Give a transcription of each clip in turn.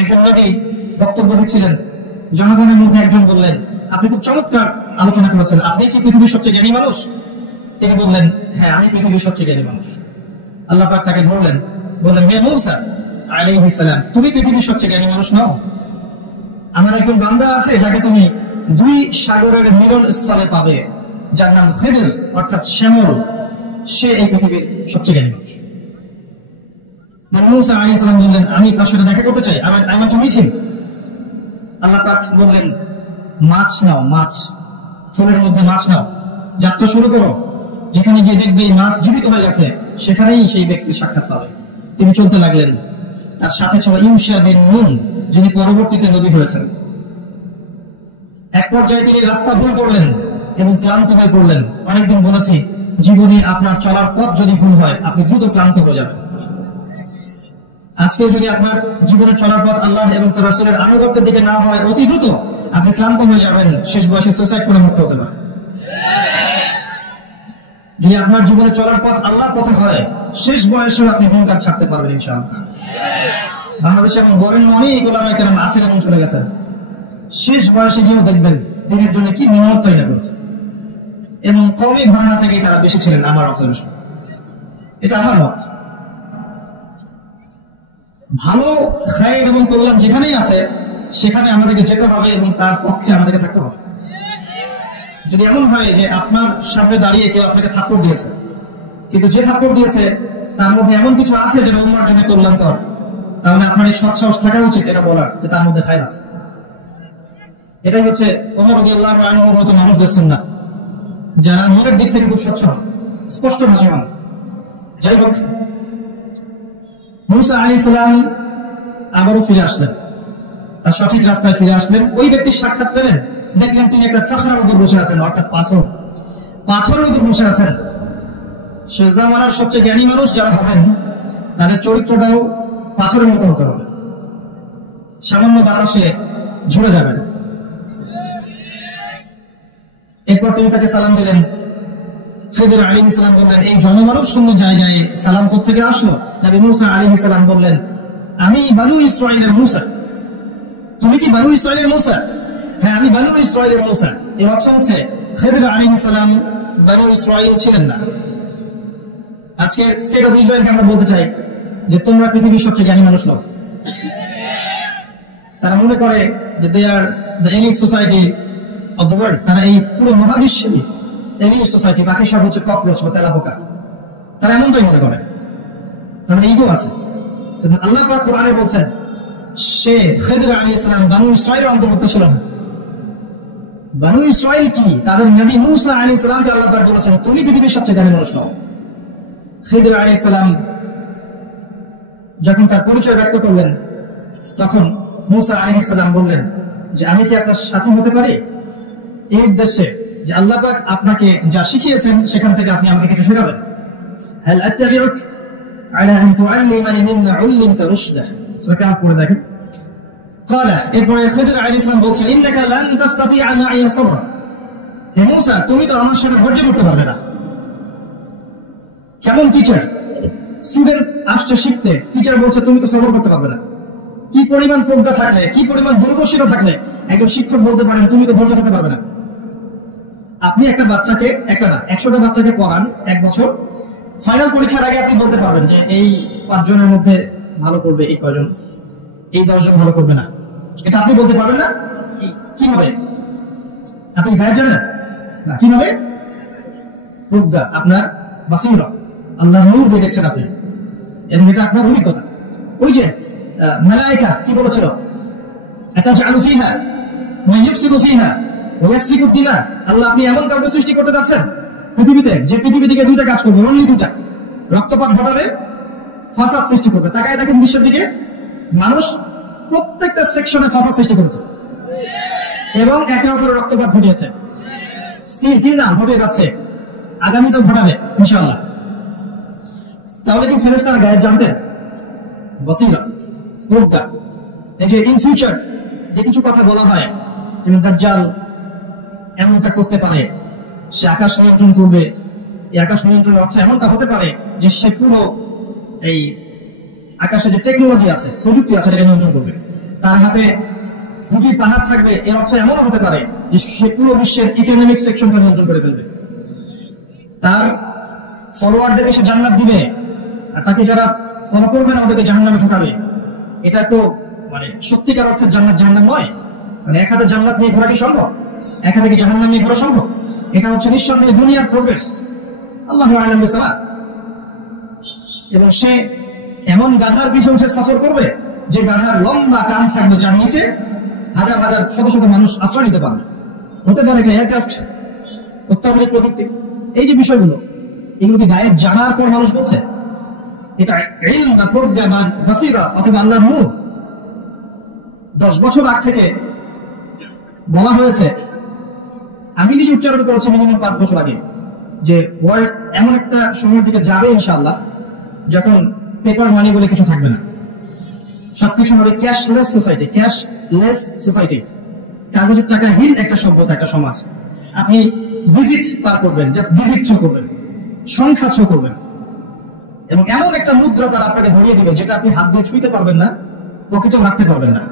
একজন নবী বক্তব্য দিচ্ছিলেন, জনগণের মধ্যে একজন বললেন, আপনি খুব চমৎকার আলোচনা করেছেন, আপনি কি পৃথিবীর সবচেয়ে জ্ঞানী মানুষ? তিনি বললেন, হ্যাঁ, আমি পৃথিবীর সবচেয়ে জ্ঞানী মানুষ। আল্লাহ পাক তাকে ধরলেন, বললেন, হে মূসা আলাইহিস সালাম, তুমি পৃথিবীর সবচেয়ে জ্ঞানী মানুষ নও। আমার একজন বান্দা আছে যাকে তুমি 2 সাগরের মিলন স্থলে পাবে, যার নাম খিদর অর্থাৎ শ্যামল, সে এই পৃথিবীর সবচেয়ে জ্ঞানী মানুষ। মূসা আলাইহিস সালাম বললেন, আমি তার সাথে দেখা করতে চাই, I want to meet him. আল্লাহ পাক বললেন, মাছ নাও, মাছ, থলের মধ্যে মাছ নাও, যাত্রা শুরু করো, যেখানে গিয়ে দেখবে এই মাছ জীবিত হয়ে গেছে, সেখানেই সেই ব্যক্তির সাক্ষাৎ পাবে। তিনি চলতে লাগলেন, তার সাথে ছিল ইউশা বিন নুন, যিনি পরবর্তীতে নবী হয়েছেন। এক পর্যায়ে তিনি রাস্তা ভুল করলেন এবং ক্লান্ত হয়ে পড়লেন। অনেকদিন বলেছি, জীবনে আপনার চলার পথ যদি ভুল হয়, আপনি দ্রুত ক্লান্ত হয়ে যাবেন। আজকে যদি আপনার জীবনের চলার পথ আল্লাহ এবং তার রাসূলের আনুগত্যের দিকে না হয়, অতি দ্রুত আপনি ক্লান্ত হয়ে যাবেন, শেষ বয়সে সুইসাইড করে মরতে হতে পারে। যদি আপনার জীবনে চলার পথ আল্লাহর পথে হয়, শেষ বয়সে আপনি হুঙ্কার ছাড়তে পারবেন ইনশাআল্লাহ। বাংলাদেশে এমন বরেণ্য অনেক ওলামায়ে কেরাম আছেন এবং চলে গেছেন, শেষ বয়সে গিয়েও দেখবেন দিনের জন্য কি মেহনত তৈরি করেছে, এবং কওমি ঘরানা থেকেই তারা বেশি ছিলেন, আমার অবজারভেশন, এটা আমার মত। ভালো খায়ের এবং কল্যাণ যেখানেই আছে, সেখানে আমাদেরকে যেতে হবে এবং তার পক্ষে আমাদেরকে থাকতে হবে। যদি এমন হয় যে আপনার সামনে দাঁড়িয়ে কেউ আপনাকে থাপ্পড় দিয়েছে, কিন্তু যে থাপ্পড় দিয়েছে তার মধ্যে এমন কিছু আছে যেটা উম্মার জন্য কল্যাণকর, তাহলে আপনার এই সৎ সাহস থাকা উচিত এটা বলার যে তার মধ্যে খায়ের আছে। এটাই হচ্ছে ওমর রাদিয়াল্লাহু আনহুর মতো মানুষদের সুন্নাহ, যারা মনের দিক থেকে খুব স্বচ্ছ হন, স্পষ্ট ভাষাবান। যাই হোক, মূসা আলাইহিস সালাম আবারও ফিরে আসলেন, তার সঠিক রাস্তায় ফিরে আসলেন। ওই ব্যক্তির সাক্ষাৎ পেলেন, দেখলেন তিনি একটা সাখরার উপর বসে আছেন, অর্থাৎ পাথরের উপর বসে আছেন। সে জামানার সবচেয়ে জ্ঞানী মানুষ যারা হবেন, তাদের চরিত্রটাও পাথরের মতো হতে হবে, সামান্য বাতাসে ঝরে যাবে না। এরপর তিনি তাকে সালাম দিলেন। খিদর আলাইহিস সালাম বললেন, এই জনমানব শূন্য জায়গায় সালাম কোত্থেকে আসলো? নবী মূসা আলাইহিস সালাম বললেন, আমি বানু ইসরাঈলের মূসা। তুমি কি বানু ইসরাঈলের মূসা? হ্যাঁ, আমি বানু ইসরাঈলের মূসা। এর অর্থ হচ্ছে খিদর আলাইহিস সালাম বানু ইসরাঈল ছিলেন না। আজকে স্টেট অফ ইসরায়েলকে আমরা বলতে চাই যে তোমরা পৃথিবীর সবচেয়ে জ্ঞানী মানুষ নও। তারা মনে করে যে they are the elite society of the world, তারা এই পুরো মহাবিশ্বে এলিট সোসাইটি, বাকি সব হচ্ছে ককরোচ বা তেলাপোকা। তারা এমনটাই মনে করে, তাদের ইগো আছে। কিন্তু আল্লাহ পাক কোরআনে বলছেন, সে খিদর আলাইহিস সালাম বানু ইসরাঈলের অন্তর্ভুক্ত ছিল না। বানু ইসরাঈল কি? তাদের নবী মূসা আলাইহিস সালামকে আল্লাহ পাক বলেছেন, তুমি পৃথিবীর সবচেয়ে জ্ঞানী মানুষ নও। খিদর আলাইহিস সালাম যখন তার পরিচয় ব্যক্ত করলেন, তখন মূসা আলাইহিস সালাম বললেন যে আমি কি আপনার সাথী হতে পারি? এই উদ্দেশ্যে যে আল্লাহ পাক আপনাকে যা শিখিয়েছেন সেখান থেকে আপনি আমাকে কিছু শেখাবেন। হাল আত্তাবিউক আলা আন তুআল্লিমানি মিম্মা উল্লিমতা রুশদা। সূরা কাহফ পড়ে দেখেন। ক্বালা, এরপরে খিদর আলাইহিস সালাম বলছেন, ইন্নাকা লান তাসতাতিআ মা'ইয়া সাবরা। হে মূসা, তুমি তো আমার সাথে ধৈর্য করতে পারবে না। কেমন টিচার? স্টুডেন্ট আসছে শিখতে, টিচার বলছে তুমি তো সবর করতে পারবে না। কি পরিমাণ প্রজ্ঞা থাকলে, কি পরিমাণ দূরদর্শিতা থাকলে একজন শিক্ষক বলতে পারেন তুমি তো ধৈর্য করতে পারবে না। আপনি একটা বাচ্চাকে, একটা না 100টা বাচ্চাকে পড়ান 1 বছর, ফাইনাল পরীক্ষার আগে আপনি বলতে পারবেন যে এই 5 জনের মধ্যে ভালো করবে এই কয়জন, এই 10 জন ভালো করবে না। এটা আপনি বলতে পারবেন না। কিভাবে? আপনি গায়ে জানেন না, কিভাবে? প্রজ্ঞা, আপনার বাসিরা, আল্লাহর নূর দিয়ে দেখছেন আপনি, এবং এটা আপনার অভিজ্ঞতা। ওই যে মালায়েকা কি বলেছিল, আতাজআলু ফিহা মান ইফসিদু ফিহা ওয়া ইয়াসফিকু দিমা। আল্লাহ, আপনি এমন কাউকে সৃষ্টি করতে যাচ্ছেন পৃথিবীতে যে পৃথিবী থেকে 2টা কাজ করবে, অনলি 2টা, রক্তপাত ঘটাবে, ফাসাদ সৃষ্টি করবে। তাকায় দেখেন বিশ্বের দিকে, মানুষ প্রত্যেকটা সেকশনে ফাসাদ সৃষ্টি করেছে এবং একে অপরের রক্তপাত ঘটিয়েছে। স্টিল না ঘটে যাচ্ছে, আগামী তো ঘটাবে ইনশাআল্লাহ। তাহলে কি ফেরেশতার গায়েব জানতেন? বসিরা, প্রজ্ঞা। এই যে ইন ফিউচার যে কিছু কথা বলা হয়, যেমন দাজ্জাল এমনটা করতে পারে, সে আকাশ নিয়ন্ত্রণ করবে, এই আকাশ নিয়ন্ত্রণের অর্থ এমনটা হতে পারে যে সে পুরো এই আকাশে যে টেকনোলজি আছে, প্রযুক্তি আছে, সেটাকে নিয়ন্ত্রণ করবে। তার হাতে দুটি পাহাড় থাকবে, এর অর্থ এমনও হতে পারে যে সে পুরো বিশ্বের ইকোনমিক সেকশনটা নিয়ন্ত্রণ করে ফেলবে। তার ফলোয়ারদেরকে সে জান্নাত দিবে, আর তাকে যারা ফলো করবে না ওদেরকে জাহান্নামে ঢোকাবে। এটা তো মানে সত্যিকার অর্থের জান্নাত জাহান্নাম নয়। মানে এক হাতে জান্নাত নিয়ে ঘোরা কি সম্ভব? এক হাতে কি জাহান্নাম নিয়ে ঘোরা সম্ভব? এটা হচ্ছে নিঃসন্দেহে দুনিয়ার প্রোগ্রেস। আল্লাহু আ'লাম বিসসাওয়াব। এবং সে এমন গাধার পিছনে সে সফর করবে যে গাধার লম্বা কান থাকবে, যার নিচে হাজার হাজার শত শত মানুষ আশ্রয় নিতে পারবে। হতে পারে যে এয়ারক্রাফট, অত্যাধুনিক প্রযুক্তি, এই যে বিষয়গুলো, এগুলো কি গায়েব জানার পর মানুষ বলছে? এটা ইলম বা প্রজ্ঞা বা বাসীরা অথবা আল্লাহর নূর। 10 বছর আগ থেকে বলা হয়েছে, আমি নিজে উচ্চারণ করেছি মিনিমাম 5 বছর আগে, যে ওয়ার্ল্ড এমন একটা সময়ের দিকে যাবে ইনশাআল্লাহ যখন পেপার মানি বলে কিছু থাকবে না, সবকিছু হবে ক্যাশলেস সোসাইটি। ক্যাশলেস সোসাইটি, কাগজের টাকাহীন একটা সভ্যতা, একটা সমাজ। আপনি ডিজিট পার করবেন, জাস্ট ডিজিট শো করবেন, সংখ্যা শো করবেন, এবং এমন একটা মুদ্রা তারা আপনাকে ধরিয়ে দিবে যেটা আপনি হাত দিয়ে ছুঁইতে পারবেন না, পকেটেও রাখতে পারবেন না।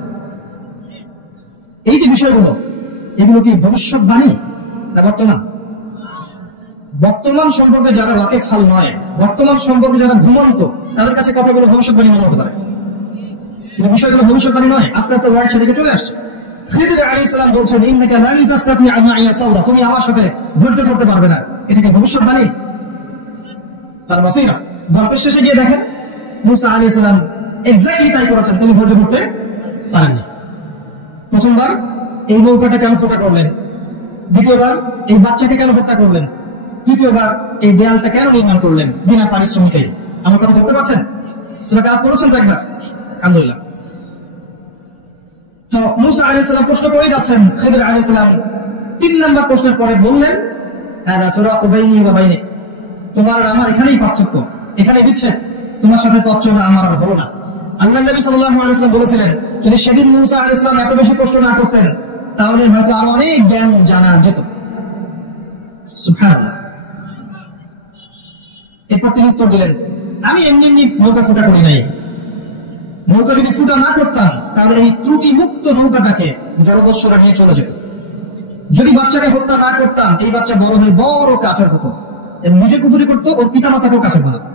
এই যে বিষয়গুলো, এগুলো কি ভবিষ্যৎবাণী না বর্তমান? বর্তমান সম্পর্কে যারা ওয়াকিফাল নয়, বর্তমান সম্পর্কে যারা ঘুমন্ত, তাদের কাছে কথাগুলো ভবিষ্যৎবাণী মনে হতে পারে, কিন্তু বিষয়গুলো ভবিষ্যৎবাণী নয়। আস্তে আস্তে ওয়ার্ল্ড সেদিকে চলে আসছে। খিদর আলাইহিস সালাম বলছেন, ইন্নাকা লান তাসতাতিআ মা'ইয়া সাবরা, তুমি আমার সাথে ধৈর্য ধরতে পারবে না। এটা কি ভবিষ্যৎবাণী? তার বাসীরা গল্পের শেষে গিয়ে দেখেন মুসা আলাইহিস সালাম এক্স্যাক্টলি তাই করেছেন, তিনি ধৈর্য ধরতে পারেননি। প্রথমবার এই নৌকাটা কেন ফোটা করলেন, দ্বিতীয়বার এই বাচ্চাকে কেন হত্যা করলেন, তৃতীয়বার এই দেয়ালটা কেন নির্মাণ করলেন বিনা পারিশ্রমিকে? আমার কথা বলতে পারছেন? সেটা কাজ করেছেন তো একবার, আলহামদুলিল্লাহ। তো মুসা আলাইহিস সালাম প্রশ্ন করেই যাচ্ছেন, খিদর আলাইহিস সালাম 3 নাম্বার প্রশ্নের পরে বললেন, হাদা ফিরাকু বাইনি ওয়া বাইনি, তোমার আর আমার এখানেই পার্থক্য, এখানেই বিচ্ছেদ, তোমার সাথে পথ চলা আমার আর হলো না। আল্লাহ নবী সাল্লাল্লাহু আলাইহি ওয়াসাল্লাম বলেছিলেন, যদি সেদিন মুসা আলাইহিস সালাম এত বেশি কষ্ট না করতেন তাহলে হয়তো আরো অনেক জ্ঞান জানা যেত। সুবহানাল্লাহ। এরপর তিনি উত্তর দিলেন, আমি এমনি এমনি নৌকা ফুটা করি নাই। নৌকা যদি ফুটা না করতাম তাহলে এই ত্রুটি মুক্ত নৌকাটাকে জলদস্যুরা নিয়ে চলে যেত। যদি বাচ্চাকে হত্যা না করতাম, এই বাচ্চা বড় হয়ে বড় কাফের হতো এবং নিজে কুফরি করতো, ওর পিতা মাতাকেও কাফের বানাতো।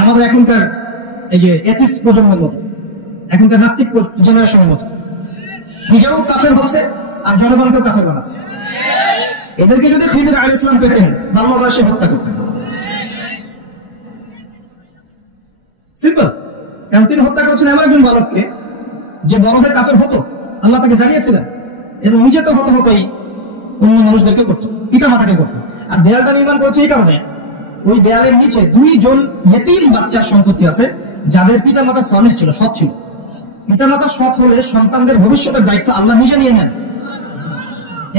আমাদের এখনকার এই যে এথিস্ট প্রজন্মের মতো, এখনকার নাস্তিক জেনারেশনের মতো, নিজেও কাফের হচ্ছে আর জনগণকেও কাফের বানাচ্ছে। এদেরকে যদি খিদর আলাইহিস সালাম পেতেন, বাল্য বয়সে হত্যা করতেন। সিম্পল। কারণ তিনি হত্যা করেছেন এমন একজন বালককে যে বড় হয়ে কাফের হতো, আল্লাহ তাকে জানিয়েছিলেন, এবং নিজে তো হতই, অন্য মানুষদেরকে করতো, পিতা মাতাকে করতো। আর দেয়ালটা নির্মাণ করেছে এই কারণে, ওই দেয়ালের নিচে 2 জন ইয়েতিম বাচ্চার সম্পত্তি আছে যাদের পিতা মাতা সালেহ ছিল, সৎ ছিল। পিতা মাতা সৎ হলে সন্তানদের ভবিষ্যতের দায়িত্ব আল্লাহ নিজে নিয়ে নেন।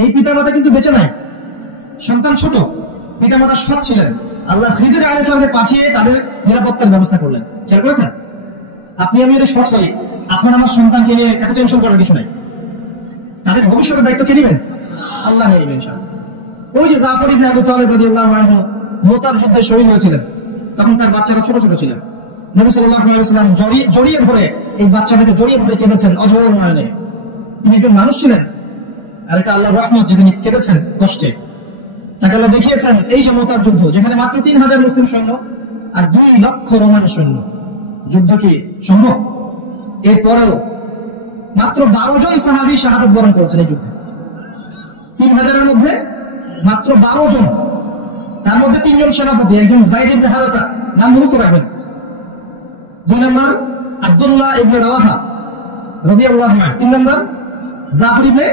এই পিতা মাতা কিন্তু বেঁচে নাই, সন্তান ছোট, পিতা মাতা সৎ ছিলেন, আল্লাহ খিদর আলাইহিস সালামকে পাঠিয়ে তাদের নিরাপত্তার ব্যবস্থা করলেন। খেয়াল করেছেন? আপনি আমি যদি সৎ হই, আপনার আমার সন্তানকে নিয়ে এত টেনশন করার কিছু নাই। তাদের ভবিষ্যতের দায়িত্ব কে নেবেন? আল্লাহ নিয়ে নেবেন ইনশাআল্লাহ। ওই যে জাফর ইবনে আবু তালিব রাদিয়াল্লাহু আনহু মুতার যুদ্ধে শহীদ হয়েছিলেন, তখন তার বাচ্চারা ছোট ছোট ছিলেন। নবী সাল্লাল্লাহু আলাইহি ওয়াসাল্লাম জড়িয়ে ধরে এই বাচ্চাটাকে জড়িয়ে ধরে কেঁদেছেন অঝোর নয়নে। তিনি একজন মানুষ ছিলেন, আর এটা আল্লাহর রহমত যে তিনি কেঁদেছেন কষ্টে। তাকে আল্লাহ দেখিয়েছেন এই যে মুতার যুদ্ধ, যেখানে মাত্র 3000 মুসলিম সৈন্য আর 2 লক্ষ রোমান সৈন্য, যুদ্ধ কি সম্ভব? এরপরেও মাত্র 12 জন সাহাবী শাহাদাত বরণ করেছেন এই যুদ্ধে। 3000 এর মধ্যে মাত্র 12 জন, তার মধ্যে 3 জন সেনাপতি, একজন যায়েদ ইবনে হারেসা, নাম মুখস্থ রাখবেন। 2 নম্বর আব্দুল্লাহ ইবনে রাওয়াহা রাদিয়াল্লাহু আনহু, 3 নম্বর জাফর ইবনে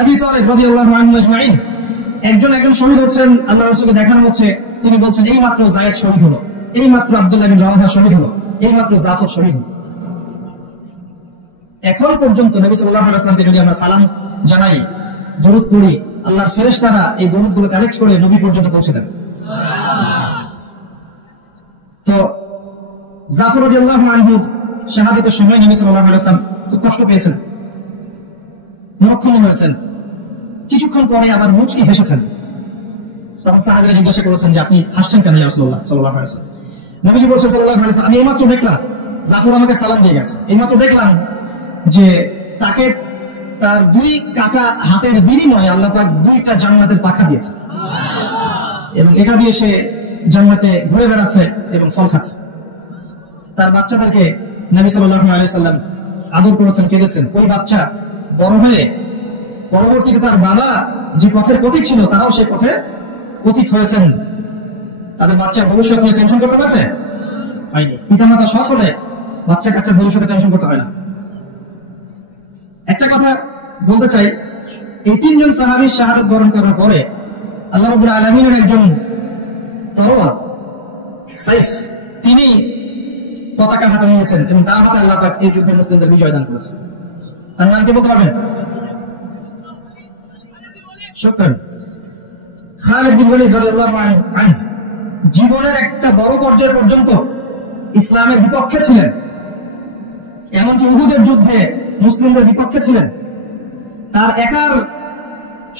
আবি তালিব রাদিয়াল্লাহু আনহু আজমাইন। একজন শহীদ হচ্ছেন, আল্লাহর রাসূলকে দেখানো হচ্ছে, তিনি বলছেন এই মাত্র যায়েদ শহীদ হলো, এই মাত্র আব্দুল্লাহ ইবনে রাওয়াহা শহীদ হলো, এই মাত্র জাফর শহীদ হলো। এখন পর্যন্ত নবী সাল্লাল্লাহু আলাইহি ওয়াসাল্লামকে যদি আমরা সালাম জানাই, দরুদ পড়ি, আল্লাহর ফেরেশতারা এই দরুদগুলো কালেক্ট করে নবী পর্যন্ত পৌঁছে দেন। তো জাফর রাদিয়াল্লাহু আনহু শাহাদাতের সময় নবী সাল্লাল্লাহু আলাইহি ওয়াসাল্লাম খুব কষ্ট পেয়েছেন, মরক্ষণ হয়েছেন। কিছুক্ষণ পরে আবার মুচকি হেসেছেন। তখন সাহাবীরা জিজ্ঞাসা করেছেন যে আপনি হাসছেন কেন ইয়া রাসূলুল্লাহ সাল্লাল্লাহু আলাইহি ওয়াসাল্লাম? নবীজি বলছেন সাল্লাল্লাহু আলাইহি ওয়াসাল্লাম, আমি এইমাত্র দেখলাম জাফর আমাকে সালাম দিয়ে গেছে, এইমাত্র দেখলাম যে তাকে তার 2 কাটা হাতের বিনিময়ে আল্লাহ পাক 2টা জান্নাতের পাখা দিয়েছে, এবং এটা দিয়ে সে জান্নাতে ঘুরে বেড়াচ্ছে এবং ফল খাচ্ছে। তার বাচ্চাদেরকে নবী সাল্লাল্লাহু আলাইহি সাল্লাম আদর করেছেন, কেঁদেছেন। ওই বাচ্চা বড় হয়ে পরবর্তীতে তার বাবা যে পথের পথিক ছিল, তারাও সেই পথের পথিক হয়েছেন। তাদের বাচ্চার ভবিষ্যৎ নিয়ে টেনশন করতে পারছে হয়নি। পিতামাতা সৎ হলে বাচ্চা কাচ্চার ভবিষ্যতে টেনশন করতে হয় না। একটা কথা বলতে চাই, এই 3 জন সাহাবী শাহাদাত বরণ করার পরে আল্লাহ রাব্বুল আলামিনের একজন তরোয়াল সাইফ, তিনি পতাকা হাতে নিয়েছেন এবং তার হাতে আল্লাহ পাক এই যুদ্ধে মুসলিমদের বিজয় দান করেছেন। তার নাম কি বলতে পারবেন? শুকরান। খালিদ বিন ওয়ালিদ রাদিয়াল্লাহু আনহু জীবনের একটা বড় পর্যায় পর্যন্ত ইসলামের বিপক্ষে ছিলেন, এমনকি উহুদের যুদ্ধে মুসলিমদের বিপক্ষে ছিলেন। তার একার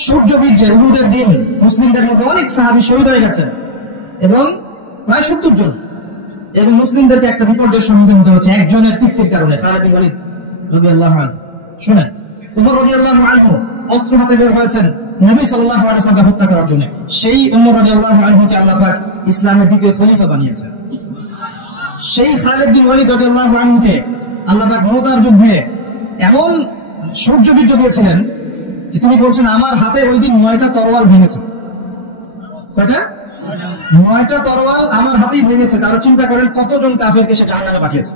সূর্যবীর্যে উহুদের দিন মুসলিমদের মধ্যে অনেক সাহাবী শহীদ হয়ে গেছেন এবং প্রায় 70 জন, এবং মুসলিমদেরকে একটা বিপর্যয়ের সম্মুখীন হতে হচ্ছে একজনের কীর্তির কারণে, খালিদ বিন ওয়ালিদ রাদিয়াল্লাহু আনহু। শুনেন, উমর রাদিয়াল্লাহু আনহু অস্ত্র হাতে বের হয়েছেন নবী সাল্লাল্লাহু আলাইহি ওয়াসাল্লামকে হত্যা করার জন্য। সেই উমর রাদিয়াল্লাহু আনহুকে আল্লাহ পাক ইসলামের দ্বিতীয় খলিফা বানিয়েছেন। সেই খালিদ বিন ওয়ালিদ রাদিয়াল্লাহু আনহুকে আল্লাহ পাক মুতার যুদ্ধে এমন সূর্যবীর্য দিয়েছিলেন যে তিনি বলছেন, আমার হাতে ওই দিন 9টা তরোয়াল ভেঙেছে। কয়টা? 9টা তরোয়াল আমার হাতেই ভেঙেছে। তারা চিন্তা করেন কতজন কাফেরকে সে জাহান্নামে পাঠিয়েছে।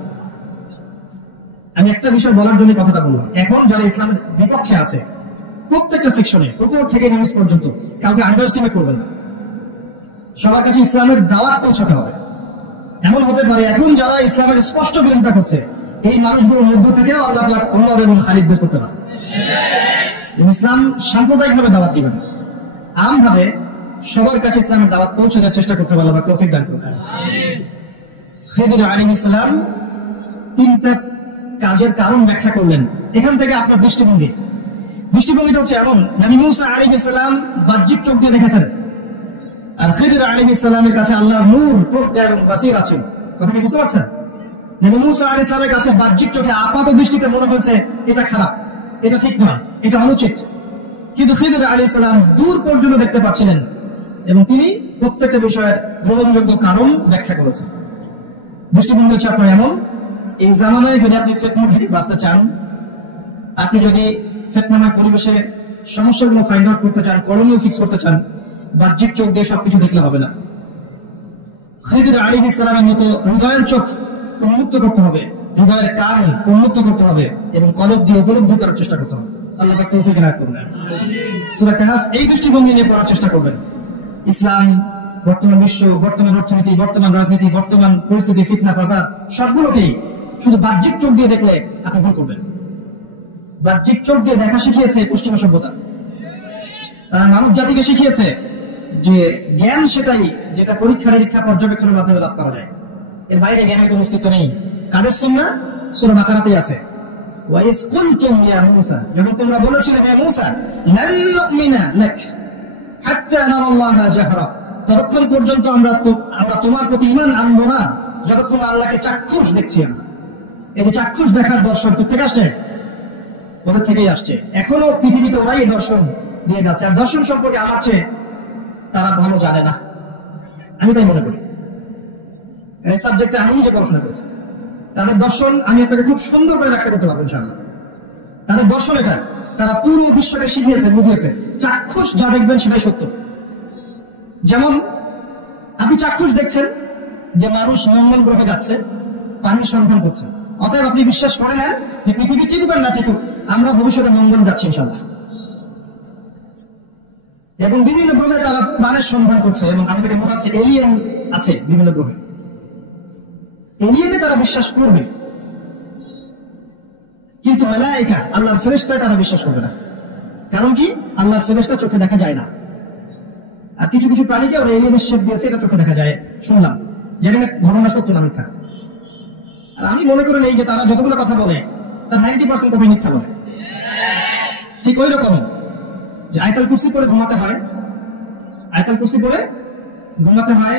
আমি একটা বিষয় বলার জন্য কথাটা বললাম, এখন যারা ইসলামের বিপক্ষে আছে প্রত্যেকটা সেকশনে উপর থেকে নিচ পর্যন্ত কাউকে আন্ডারস্টিমেট করবেন না। সবার কাছে ইসলামের দাওয়াত পৌঁছাতে হবে। এমন হতে পারে এখন যারা ইসলামের স্পষ্ট বিরোধিতা করছে, এই মানুষগুলোর মধ্য থেকেও আল্লাহ পাক উমর এবং খালিদ বের করতে পারে। ইসলাম সাম্প্রদায়িক ভাবে দাওয়াত দিবেন, আমভাবে সবার কাছে ইসলামের দাওয়াত পৌঁছে দেওয়ার চেষ্টা করতে হবে। আল্লাহ পাক তৌফিক দান করুন। খিদির আলাইহিস সালাম 3টা কাজের কারণ ব্যাখ্যা করলেন। এখান থেকে আপনার দৃষ্টিভঙ্গিটা হচ্ছে এমন, নবী মুসা আলাইহিস সালাম বাহ্যিক চোখ দিয়ে দেখেছেন, আর খিদির আলাইহিস সালামের কাছে আল্লাহর নূর, প্রজ্ঞা এবং বাসীর আছে। কথা কি বুঝতে পারছেন? নবী মুসা আলাইহিস সালামের কাছে বাহ্যিক চোখে আপাত দৃষ্টিতে মনে হয়েছে এটা খারাপ, এটা ঠিক নয়, এটা অনুচিত, কিন্তু খিদির আলাইহিস সালাম দূর পর্যন্ত দেখতে পাচ্ছিলেন এবং তিনি প্রত্যেকটা বিষয়ের গ্রহণযোগ্য কারণ ব্যাখ্যা করেছেন। দৃষ্টিভঙ্গি হচ্ছে আপনার এমন, এই জামানায় যদি আপনি ফিতনা থেকে বাঁচতে চান, আপনি যদি ফিতনাময় পরিবেশে সমস্যাগুলো ফাইন্ড আউট করতে চান, করণীয় ফিক্স করতে চান, বাহ্যিক চোখ দিয়ে সবকিছু দেখলে হবে না। খিদির আলাইহিস সালামের মতো হৃদয়ের চোখ উন্মুক্ত করতে হবে, হৃদয়ের কান উন্মুক্ত করতে হবে এবং কলব দিয়ে উপলব্ধি করার চেষ্টা করতে হবে। আল্লাহ পাক তৌফিক দান করুন। সূরা কাহফ এই দৃষ্টিভঙ্গি নিয়ে পড়ার চেষ্টা করবেন। ইসলাম, বর্তমান বিশ্ব, বর্তমান অর্থনীতি, বর্তমান রাজনীতি, বর্তমান পরিস্থিতি, ফিতনা ফাসাদ, সবগুলোকেই শুধু বাহ্যিক চোখ দিয়ে দেখলে আপনি ভুল করবেন। বাহ্যিক চোখ দিয়ে দেখা শিখিয়েছে পশ্চিমা সভ্যতা, তারা মানব জাতিকে শিখিয়েছে যে জ্ঞান সেটাই যেটা পরীক্ষা নিরীক্ষা পর্যবেক্ষণের মাধ্যমে লাভ করা যায়, এর বাইরে জ্ঞানের কোনো অস্তিত্ব নেই। কাদের সুন্নাহ? সূরা বাকারাতেই আছে, ওয়াইজ কুলতুম ইয়া মূসা, যখন তোমরা বলেছিলে হে মূসা, লান নুমিনা লাক হাত্তা নারাল্লাহা জাহরা, ততক্ষণ পর্যন্ত আমরা তোমার প্রতি ঈমান আনবো না যতক্ষণ আল্লাহকে চাক্ষুষ দেখছি আমরা। এই যে চাক্ষুষ দেখার দর্শন থেকে আসছে, ওদের থেকেই আসছে। এখনো পৃথিবীতে ওরাই এই দর্শন দিয়ে যাচ্ছে, আর দর্শন সম্পর্কে আমার চেয়ে তারা ভালো জানে না, আমি তাই মনে করি। এই সাবজেক্টে আমি নিজে পড়াশোনা করেছি। তাদের দর্শন আমি আপনাকে খুব সুন্দর করে ব্যাখ্যা করতে পারবো ইনশাআল্লাহ। তাদের দর্শন এটা, তারা পুরো বিশ্বকে শিখিয়েছে, বুঝিয়েছে চাক্ষুষ যা দেখবেন সেটাই সত্য। যেমন আপনি চাক্ষুষ দেখছেন যে মানুষ মঙ্গল গ্রহে যাচ্ছে, পানির সন্ধান করছে, অতএব আপনি বিশ্বাস করে নেন যে পৃথিবী চিকুক আর না চিকুক আমরা ভবিষ্যতে মঙ্গলে যাচ্ছি ইনশাআল্লাহ। এবং বিভিন্ন গ্রহে তারা প্রাণের সন্ধান করছে এবং আমাদেরকে বোঝাচ্ছে এলিয়েন আছে বিভিন্ন গ্রহে। এলিয়েনে তারা বিশ্বাস করবে, কিন্তু মালায়েকা আল্লাহর ফেরেশতায় তারা বিশ্বাস করবে না। কারণ কি? আল্লাহর ফেরেশতা চোখে দেখা যায় না। আর কিছু কিছু প্রাণীকে ওরা এলিয়েনের শেপ দিয়েছে, এটা চোখে দেখা যায় শুনলাম, জানি না ঘটনা সত্য না মিথ্যা। আর আমি মনে করি এই যে তারা যতগুলো কথা বলে তার 90% কথাই মিথ্যা বলে। ঠিক ওই রকম যে আয়াতুল কুরসি পড়ে ঘুমাতে হয়, আয়াতুল কুরসি পড়ে ঘুমাতে হয়,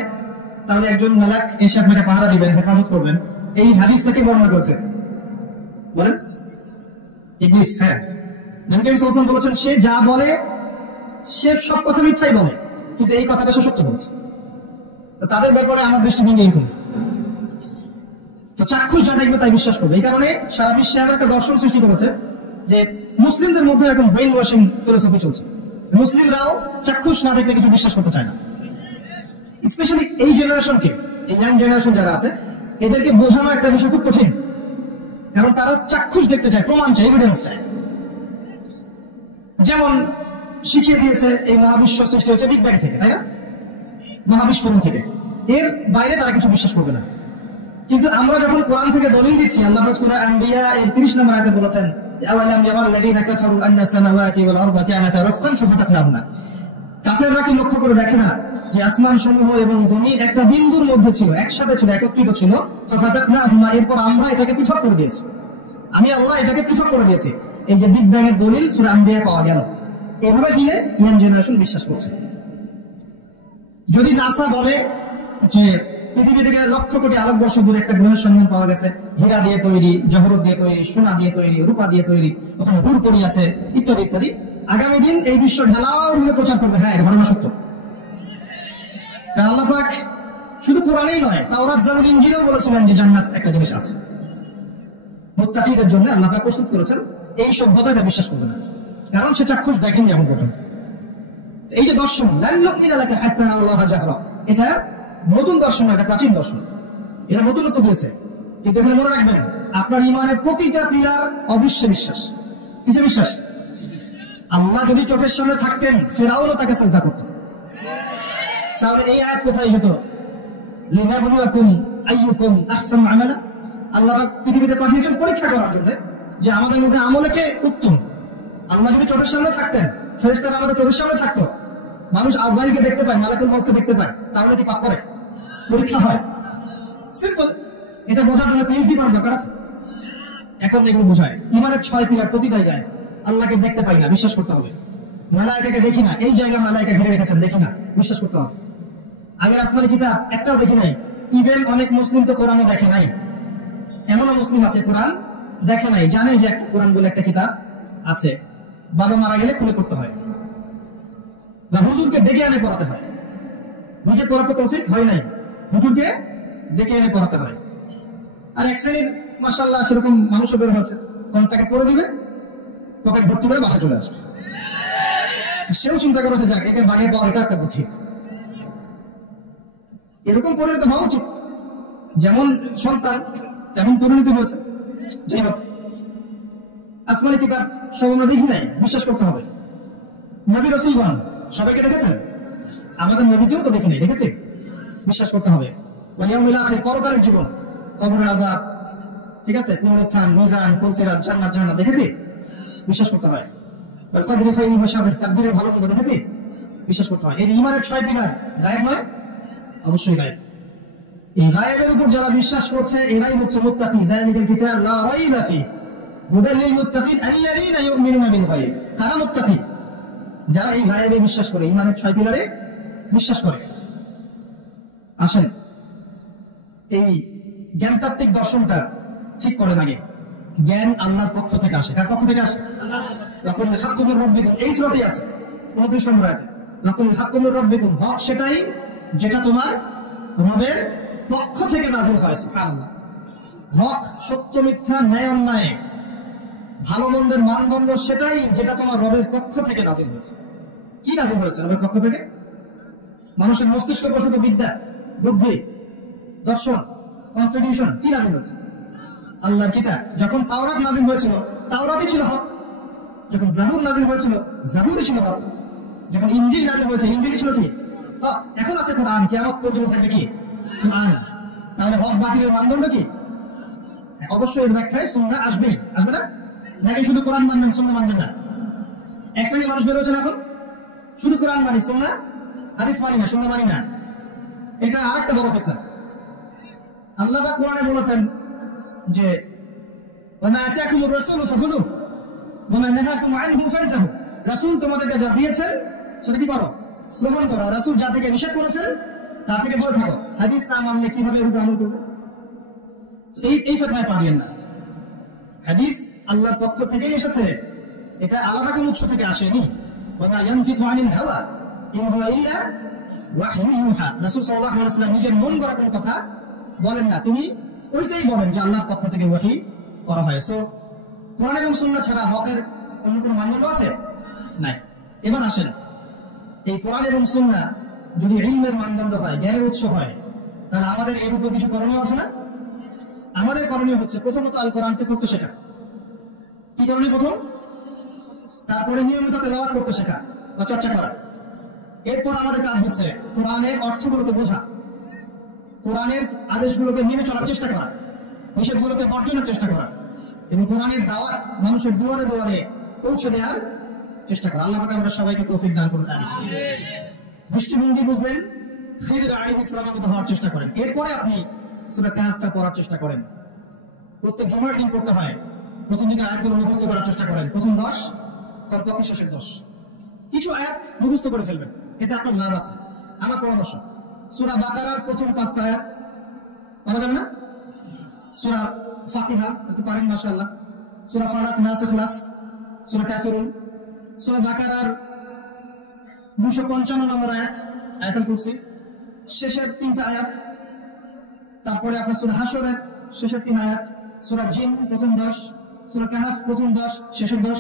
তাহলে একজন মালাক এসে আপনাকে পাহারা দিবেন, হেফাজত করবেন, এই হাদিসটাকে বর্ণনা করেছে। বলেন ইবলিস, হ্যাঁ, নবী করিম সাল্লাল্লাহু আলাইহি ওয়াসাল্লাম বলেছেন সে যা বলে সে সব কথা মিথ্যাই বলে, কিন্তু এই কথাটা সে সত্য বলছে। তো তাদের ব্যাপারে আমার দৃষ্টিভঙ্গি এরকম। তো চাক্ষুষ যা দেখবে তাই বিশ্বাস করবে। এই কারণে সারা বিশ্বে এমন একটা দর্শন সৃষ্টি করেছে যে মুসলিমদের মধ্যে এখন ব্রেইন ওয়াশিং ফিলোসফি চলছে। মুসলিমরাও চাক্ষুষ না দেখলে কিছু বিশ্বাস করতে চায় না। স্পেশালি এই জেনারেশনকে, এই ইয়াং জেনারেশন যারা আছে, এদেরকে বোঝানো একটা বিষয় খুব কঠিন, কারণ তারা চাক্ষুষ দেখতে চায়, প্রমাণ চায়, এভিডেন্স চায়। যেমন শিখিয়ে দিয়েছে এই মহাবিশ্ব সৃষ্টি হয়েছে বিগ ব্যাং থেকে, তাই না? মহাবিস্ফোরণ থেকে। এর বাইরে তারা কিছু বিশ্বাস করবে না। কিন্তু আমরা যখন কোরআন থেকে দলিল দিচ্ছি, আল্লাহ পাক সূরা আম্বিয়া এর 30 নম্বর আয়াতে বলেছেন, আওয়ালাম ইয়ারাল্লাযীনা কাফারু আন্না সামাওয়াতি ওয়াল আরদা কানাতা রাতকান ফাফাতাকনাহুমা। কাফেররা কি লক্ষ্য করে দেখে না যে আসমান সমূহ এবং জমিন একটা বিন্দুর মধ্যে ছিল, একসাথে ছিল, একত্রিত ছিল। ফাফাতাকনাহুমা, এরপর আমরা এটাকে পৃথক করে দিয়েছি। আমি আল্লাহ এটাকে পৃথক করে দিয়েছি। এই যে বিগ ব্যাং এর দলিল সূরা আম্বিয়া পাওয়া গেল। এভাবে দিয়ে ইয়াং জেনারেশন বিশ্বাস করছে। যদি নাসা বলে যে পৃথিবী থেকে লক্ষ কোটি আলোকবর্ষ দূরে একটা গ্রহের সন্ধান পাওয়া গেছে, হীরা দিয়ে তৈরি, জহরত দিয়ে তৈরি, সোনা দিয়ে তৈরি, রূপা দিয়ে তৈরি, ওখানে হুর পড়ি আছে, ইত্যাদি ইত্যাদি, আগামী দিন এই বিশ্ব ঢালাও ভাবে প্রচার করবে, হ্যাঁ এটা ঘটনা সত্য। আল্লাহ পাক শুধু কোরআনেই নয়, তাওরাত জাবুর ইনজিলেও বলেছিলেন যে জান্নাত একটা জিনিস আছে, মুত্তাকিদের জন্য আল্লাহ পাক প্রস্তুত করেছেন। এই সভ্যতা এটা বিশ্বাস করবে না, কারণ সে চাক্ষুষ দেখেনি এখন পর্যন্ত। এই যে দর্শন, লান নুমিনা লাকা হাত্তা নারাল্লাহা জাহরা, এটা নতুন দর্শন, এটা প্রাচীন দর্শন, এটা নতুনত্ব দিয়েছে। কিন্তু এখানে মনে রাখবেন, আপনার ইমানের প্রতিটা পিলার অবিশ্বাস বিশ্বাস। কিসে বিশ্বাস? আল্লাহ যদি চোখের সামনে থাকতেন, ফেরাউনও তাকে সিজদা করত। তাহলে এই আয়াত কোথায় হতো? লিনাবলুয়াকুম আইয়ুকুম আহসানু আমালা। আল্লাহ পৃথিবীতে পাঠিয়েছেন পরীক্ষা করার জন্য যে আমাদের মধ্যে আমলে কে উত্তম। আল্লাহ যদি চোখের সামনে থাকতেন, ফেরেশতারা আমাদের চোখের সামনে থাকতো, মানুষ আজরাইলকে দেখতে পায়, মালাকুল মউতকে দেখতে পায়, তাহলে কি পাপ করে? পরীক্ষা হয়। সিম্পল। এটা বোঝার জন্য পিএইচডি করার দরকার আছে? এখন এগুলো বোঝায় ইমানের 6 পিলার প্রতি জায়গায়। আল্লাহকে দেখতে পাই না, বিশ্বাস করতে হবে। মালায়েকাকে দেখি না, এই জায়গা মালায়েকা ঘিরে রেখেছেন, দেখি না, বিশ্বাস করতে হবে। আগের আসমানি কিতাব একটাও দেখি নাই। ইভেন অনেক মুসলিম তো কোরআনও দেখে নাই। এমনও মুসলিম আছে কোরআন দেখে নাই, জানে যে একটা কোরআন বলে একটা কিতাব আছে, বাবা মারা গেলে খুলে পড়তে হয় বা হুজুরকে ডেকে এনে পড়াতে হয়। নিজে পড়াতে তৌফিক হয় নাই, হুজুরকে ডেকে এনে পড়াতে হয়। আর এক শ্রেণীর মাশাআল্লাহ সেরকম মানুষও বের হয়েছে, কোনটাকে পড়ে দিবে, পকেট ভর্তি করে বাসা চলে আসবে। সেও চিন্তা করেছে যাক একে বানিয়ে পাওয়া এটা একটা বুদ্ধি। এরকম পরিণত হওয়া উচিত, যেমন সন্তান তেমন পরিণতি হয়েছে। যাই হোক, আসমানি কিতাব সব আমরা দেখি নাই, বিশ্বাস করতে হবে। নবী রাসূলগণ সবাইকে দেখেছেন, আমাদের নবীকেও তো দেখি নাই, দেখেছি, বিশ্বাস করতে হবে। ওয়াল ইয়াউমিল আখির, পরকালের জীবন, কবরের আযাব, ঠিক আছে, পুনরুত্থান, মিজান, ফুলসিরাত, জান্নাত জাহান্নাম দেখেছি, বিশ্বাস করতে হয়। ওয়াল কদরি খাইরিহি ওয়া শাররিহি, তাকদীরের ভালো মন্দ দেখেছি, বিশ্বাস করতে হয়। এই ঈমানের 6 পিলার গায়েব নয়, অবশ্যই গায়েব। এই গায়েবের উপর যারা বিশ্বাস করছে এরাই হচ্ছে মুত্তাকি। যালিকাল কিতাব লা রাইবা ফীহি হুদাল লিল মুত্তাকিন আল্লাযীনা ইউমিনুনা বিল গায়ব। কারা মুত্তাকি? যারা এই গায়েবে বিশ্বাস করে, ঈমানের 6 পিলারে বিশ্বাস করে। আসেন এই জ্ঞানতাত্ত্বিক দর্শনটা ঠিক করে লাগে। জ্ঞান আল্লাহর পক্ষ থেকে আসে। কার পক্ষ থেকে আসে? লাকুল হাক্কু মির রাব্বিকুম, এই সূরাতেই আছে 29 নম্বর আয়াতে। লাকুল হাক্কু মির রাব্বিকুম, হক সেটাই যেটা তোমার রবের পক্ষ থেকে নাযিল হয়। সুবহানাল্লাহ। হক, সত্য, মিথ্যা, ন্যায় অন্যায়, ভালো মন্দের মানদণ্ড সেটাই যেটা তোমার রবের পক্ষ থেকে নাযিল হয়েছে। কি নাযিল হয়েছে রবের পক্ষ থেকে? মানুষের মস্তিষ্ক প্রসূত বিদ্যা, বুদ্ধি, দর্শন, কনস্টিটিউশন, কি নাযিল হয়েছে? আল্লাহর কিতাব। যখন তাওরাত নাযিল হয়েছিল, তাওরাতই ছিল হক। যখন জাবুর নাযিল হয়েছিল, জাবুরই ছিল হক। যখন ইনজিল নাযিল হয়েছে, ইনজিলই ছিল কি? হক। এখন আছে কোরআন, কিয়ামত পর্যন্ত থাকবে কি? কোরআন। তাহলে হক বাতিলের মানদণ্ড কি? অবশ্যই এর ব্যাখ্যায় সুন্নাহ আসবেই, আসবে না? নাকি শুধু কোরআন মানবেন, সুন্নাহ মানবেন না? এক শ্রেণীর মানুষ বের হয়েছেন এখন, শুধু কোরআন মানি, সুন্নাহ হাদিস মানি না, সুন্নাহ মানি না। এটা আরেকটা বড় ফিতনা। আল্লাহ পাক কোরআনে বলেছেন যে ওয়া আতাকুমুর রাসূলু ফাখুযুহু ওয়া মা নাহাকুম আনহু ফান্তাহু। রাসূল তোমাদেরকে যা দিয়েছেন সেটা কি করো? গ্রহণ করো। রাসূল যা থেকে নিষেধ করেছেন তা থেকে দূরে থাকো। হাদিস না মানলে কিভাবে এর উপর আমল করবে? এই ফিতনায় পাবেন না। হাদিস আল্লাহর পক্ষ থেকে এসেছে, এটা আলাদা কোন উৎস থেকে আসেনি। ওয়া ইয়ানতিকু আনিল হাওয়া ইন হুয়া ইল্লা ওয়াহয়ুন ইউহা। রাসূল সাল্লাল্লাহু আলাইহি ওয়াসাল্লাম নিজের মন গড়া কোনো কথা বলেন না, তিনি ওইটাই বলেন যে আল্লাহর পক্ষ থেকে ওহী করা হয়। সো কোরআন এবং সুন্নাহ ছাড়া হকের অন্য কোনো মানদণ্ড আছে? নাই। এবার আসেন, এই কোরআন এবং সুন্নাহ যদি ইলমের মানদণ্ড হয়, জ্ঞানের উৎস হয়, তাহলে আমাদের এর উপর কিছু করণীয় আছে না? আমাদের করণীয় হচ্ছে প্রথমত আল কোরআনকে পড়তে শেখা। কি করণীয়? প্রথম, তারপরে নিয়মিত তেলাওয়াত করতে শেখা বা চর্চা করা। এরপর আমাদের কাজ হচ্ছে কোরআনের অর্থগুলোকে বোঝা, কোরআনের আদেশগুলোকে মেনে চলার চেষ্টা করা, নিষেধগুলোকে বর্জনের চেষ্টা করা, এবং কোরআনের দাওয়াত মানুষের দুয়ারে দুয়ারে পৌঁছে দেওয়ার চেষ্টা করা। আল্লাহ পাক আমাদের সবাইকে তৌফিক দান করুন। দৃষ্টিভঙ্গি বুঝলেন, খিদর আলাইহিস সালামের মতো হওয়ার চেষ্টা করেন। এরপরে আপনি সূরা কাহফটা পড়ার চেষ্টা করেন। প্রত্যেক জুমার দিন পড়তে হয়। প্রথম দিকে আয়াতগুলো মুখস্থ করার চেষ্টা করেন, প্রথম 10, তারপর শেষের 10। কিছু আয়াত মুখস্থ করে ফেলবেন, এতে আপনার লাভ আছে। আমার পরামর্শ, সূরা বাকারার প্রথম 5টা আয়াত পারা যাবে না? সূরা ফাতিহা একটু পারেন মাশাআল্লাহ, সূরা ফালাক, নাস, ইখলাস, সূরা কাফিরুন, সূরা বাকারার 255 নম্বর আয়াত আয়াতুল কুরসি, শেষের 3টা আয়াত, তারপরে আপনার সূরা হাশরের শেষের 3 আয়াত, সূরা জিন প্রথম 10, সূরা কাহফ প্রথম 10 শেষের 10,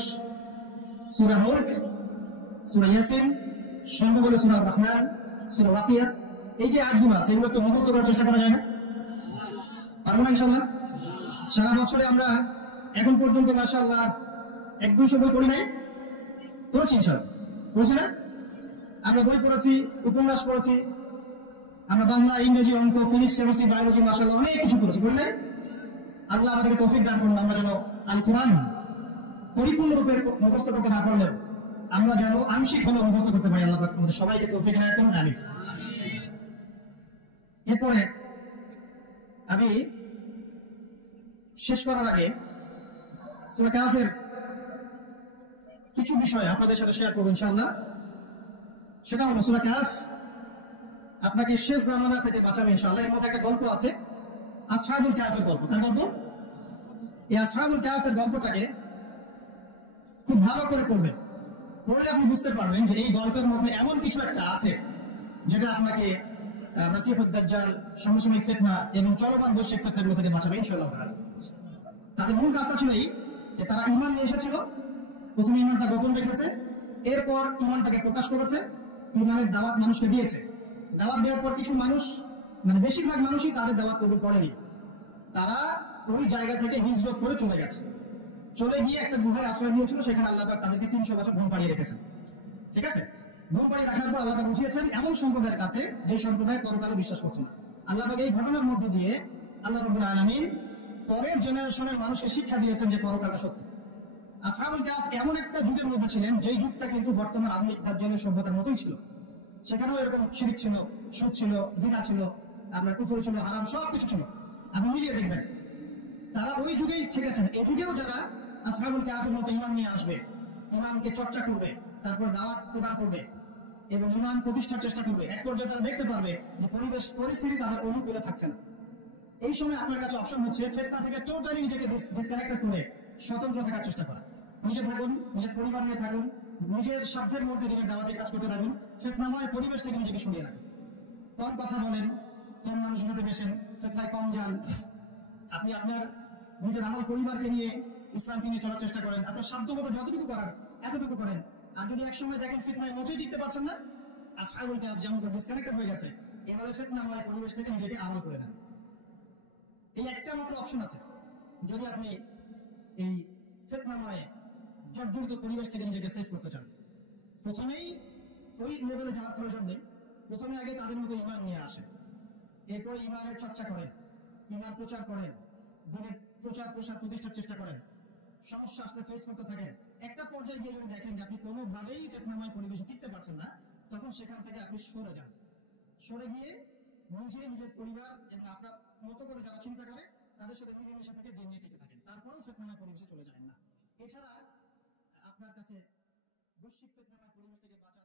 সূরা মুলক, সূরা ইয়াসিন, সম্ভবত সূরা রহমান, সূরা ওয়াকিয়া। এই যে আয়াতগুলো আছে এগুলো একটু মুখস্থ করার চেষ্টা করা যায় না? পারবো না ইনশাআল্লাহ? সারা বছরে আমরা এখন পর্যন্ত মাশাআল্লাহ 1-200 বই পড়ি নাই? পড়েছি ইনশাআল্লাহ, পড়েছি না? আমরা বই পড়েছি, উপন্যাস পড়েছি, আমরা বাংলা, ইংরেজি, অঙ্ক, ফিজিক্স, কেমিস্ট্রি, বায়োলজি মাশাআল্লাহ অনেক কিছু পড়েছি, পড়ি নাই? আল্লাহ আমাদেরকে তৌফিক দান করুন, আমরা যেন আল কোরআন পরিপূর্ণরূপে মুখস্থ করতে না পারলেও আমরা যেন আংশিক হলেও মুখস্থ করতে পারি। আল্লাহ পাক আমাদের সবাইকে তৌফিক দান করুন, আমিন। এরপরে আমি শেষ করার আগে সূরা কাহফের কিছু বিষয় আপনাদের সাথে শেয়ার করব ইনশাআল্লাহ। সেটা হলো সূরা কাহফ আপনাকে শেষ জামানা থেকে বাঁচাবে ইনশাআল্লাহ। এর মধ্যে একটা গল্প আছে, আসহাবুল কাহফের গল্প। তার গল্প, এই আসহাবুল কাহফের গল্পটাকে খুব ভালো করে পড়বেন, পড়লে আপনি বুঝতে পারবেন যে এই গল্পের মধ্যে এমন কিছু একটা আছে যেটা আপনাকে মাসিহুদ দাজ্জাল, সমসাময়িক ফিতনা এবং চলমান বৈশ্বিক ফিতনাগুলো থেকে বাঁচাবে ইনশাআল্লাহ। তাদের মূল কাজটা ছিল এই যে তারা ঈমান নিয়ে এসেছিল, প্রথমে ঈমানটা গোপন রেখেছে, এরপর ঈমানটাকে প্রকাশ করেছে, ঈমানের দাওয়াত মানুষকে দিয়েছে। দাওয়াত দেওয়ার পর কিছু মানুষ, মানে বেশিরভাগ মানুষই তাদের দাওয়াত কবুল করেনি। তারা ওই জায়গা থেকে হিজরত করে চলে গেছে, চলে গিয়ে একটা গুহায় আশ্রয় নিয়েছিল। সেখানে আল্লাহ পাক তাদেরকে 300 বছর ঘুম পাড়িয়ে রেখেছেন। ঠিক আছে, ঘুম পাড়িয়ে রাখার পর আল্লাহ পাক উঠিয়েছেন এমন সম্প্রদায়ের কাছে যে সম্প্রদায় পরকালে বিশ্বাস করত না। আল্লাহ পাক এই ঘটনার মধ্য দিয়ে আল্লাহ রাব্বুল আলামিন পরের জেনারেশনের মানুষকে শিক্ষা দিয়েছেন যে পরকালটা সত্য। আসহাবুল কাহফ এমন একটা যুগের মধ্যে ছিলেন যেই যুগটা কিন্তু বর্তমান আধুনিক দাজ্জালের সভ্যতার মতোই ছিল। সেখানেও এরকম শিরক ছিল, সুদ ছিল, জিনা ছিল, আপনার কুফর ছিল, হারাম সবকিছু ছিল। আপনি মিলিয়ে দেখবেন তারা ওই যুগেই ঠেকেছেন। এই যুগেও যারা আসহাবুল কাহফের মতো ঈমান নিয়ে আসবে, ঈমানকে চর্চা করবে, তারপর দাওয়াত প্রদান করবে এবং ঈমান প্রতিষ্ঠার চেষ্টা করবে, এক পর্যায়ে তারা দেখতে পারবে যে পরিবেশ পরিস্থিতি তাদের অনুকূলে থাকছে না। এই সময় আপনার কাছে অপশন হচ্ছে ফিতনা থেকে টোটালি নিজেকে ডিসকানেক্টেড করে স্বতন্ত্র থাকার চেষ্টা করা। নিজে থাকুন, নিজের পরিবার নিয়ে থাকুন, নিজের স্বার্থের মধ্যে নিজের দাওয়াতের কাজ করতে থাকুন, ফিতনাময় পরিবেশ থেকে নিজেকে সরিয়ে রাখুন। কম কথা বলেন, কম মানুষের সাথে মেশেন, ফিতনায় কম যান। আপনি আপনার নিজের আমল পরিবারকে নিয়ে ইসলামকে নিয়ে চলার চেষ্টা করেন, আপনার সাধ্যমতো যতটুকু করার এতটুকু করেন। আর যদি একসময় দেখেন ফিতনায় মোটেই টিকতে পারছেন না, আসহাবুল কাহফ যেমন ডিসকানেক্টেড হয়ে গেছে, এভাবে ফিতনাময় পরিবেশ থেকে নিজেকে আড়াল করে নেন। এই একটা মাত্র অপশন আছে যদি আপনি এই ফিতনাময় জর্জরিত পরিবেশ থেকে নিজেকে সেভ করতে চান। প্রথমেই ওই লেভেলে যাওয়ার প্রয়োজন নেই, প্রথমে আগে তাদের মতো ঈমান নিয়ে আসেন, এরপর ঈমানের চর্চা করেন, ঈমান প্রচার করেন, দিনের প্রচার প্রসার প্রতিষ্ঠার চেষ্টা করেন, সমস্যা আসলে ফেস করতে থাকেন। একটা পর্যায়ে গিয়ে যদি দেখেন যে আপনি কোনোভাবেই ফিতনাময় পরিবেশে টিকতে পারছেন না, তখন সেখান থেকে আপনি সরে যান। সরে গিয়ে নিজের পরিবার এবং আপনার মতো করে যারা চিন্তা করে তাদের সাথে মিলেমিশে থেকে দিন নিয়ে টিকে থাকেন। তারপরেও ফিতনাময় পরিবেশে চলে যায় না। এছাড়া আপনার কাছে বৈশ্বিক ফিতনাময় পরিবেশ থেকে বাঁচা